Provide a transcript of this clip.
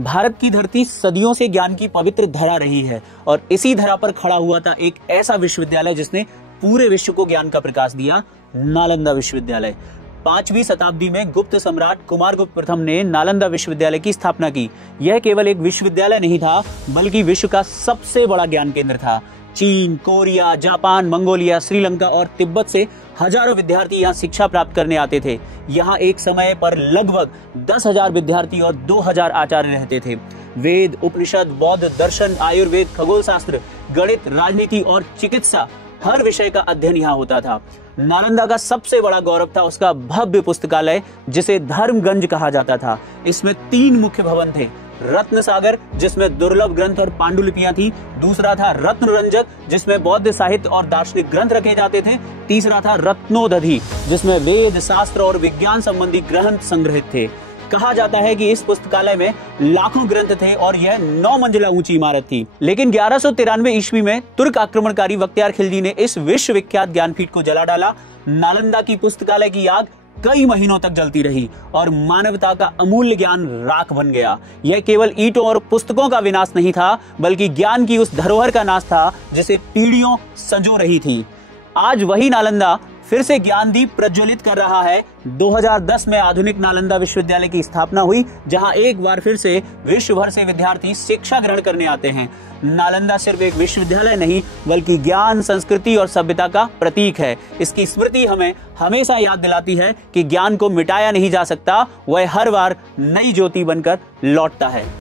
भारत की धरती सदियों से ज्ञान की पवित्र धरा रही है और इसी धरा पर खड़ा हुआ था एक ऐसा विश्वविद्यालय जिसने पूरे विश्व को ज्ञान का प्रकाश दिया, नालंदा विश्वविद्यालय। 5वीं शताब्दी में गुप्त सम्राट कुमारगुप्त प्रथम ने नालंदा विश्वविद्यालय की स्थापना की। यह केवल एक विश्वविद्यालय नहीं था, बल्कि विश्व का सबसे बड़ा ज्ञान केंद्र था। चीन, कोरिया, जापान, मंगोलिया, श्रीलंका और तिब्बत से हजारों विद्यार्थी यहाँ शिक्षा प्राप्त करने आते थे। यहाँ एक समय पर लगभग 10,000 विद्यार्थी और 2,000 आचार्य रहते थे। वेद, उपनिषद, बौद्ध दर्शन, आयुर्वेद, खगोल शास्त्र, गणित, राजनीति और चिकित्सा, हर विषय का अध्ययन यहाँ होता था। नालंदा का सबसे बड़ा गौरव था उसका भव्य पुस्तकालय, जिसे धर्मगंज कहा जाता था। इसमें 3 मुख्य भवन थे। रत्न सागर, जिसमें दुर्लभ ग्रंथ और पांडुलिपियां थी। दूसरा था रत्न रंजक, जिसमें बौद्ध साहित्य और दार्शनिक ग्रंथ रखे जाते थे। तीसरा था रत्नोदधि, जिसमें वेद, शास्त्र और विज्ञान संबंधी ग्रंथ संग्रहित थे। कहा जाता है कि इस पुस्तकालय में लाखों ग्रंथ थे और यह 9 मंजिला ऊंची इमारत थी। लेकिन 1193 ईस्वी में तुर्क आक्रमणकारी बख्तियार खिलजी ने इस विश्वविख्यात ज्ञानपीठ को जला डाला। नालंदा की पुस्तकालय की आग कई महीनों तक जलती रही और मानवता का अमूल्य ज्ञान राख बन गया। यह केवल ईंटों और पुस्तकों का विनाश नहीं था, बल्कि ज्ञान की उस धरोहर का नाश था जिसे पीढ़ियों संजो रही थी। आज वही नालंदा फिर से ज्ञान दीप प्रज्वलित कर रहा है। 2010 में आधुनिक नालंदा विश्वविद्यालय की स्थापना हुई, जहां एक बार फिर से विश्व भर से विद्यार्थी शिक्षा ग्रहण करने आते हैं। नालंदा सिर्फ एक विश्वविद्यालय नहीं, बल्कि ज्ञान, संस्कृति और सभ्यता का प्रतीक है। इसकी स्मृति हमें हमेशा याद दिलाती है कि ज्ञान को मिटाया नहीं जा सकता, वह हर बार नई ज्योति बनकर लौटता है।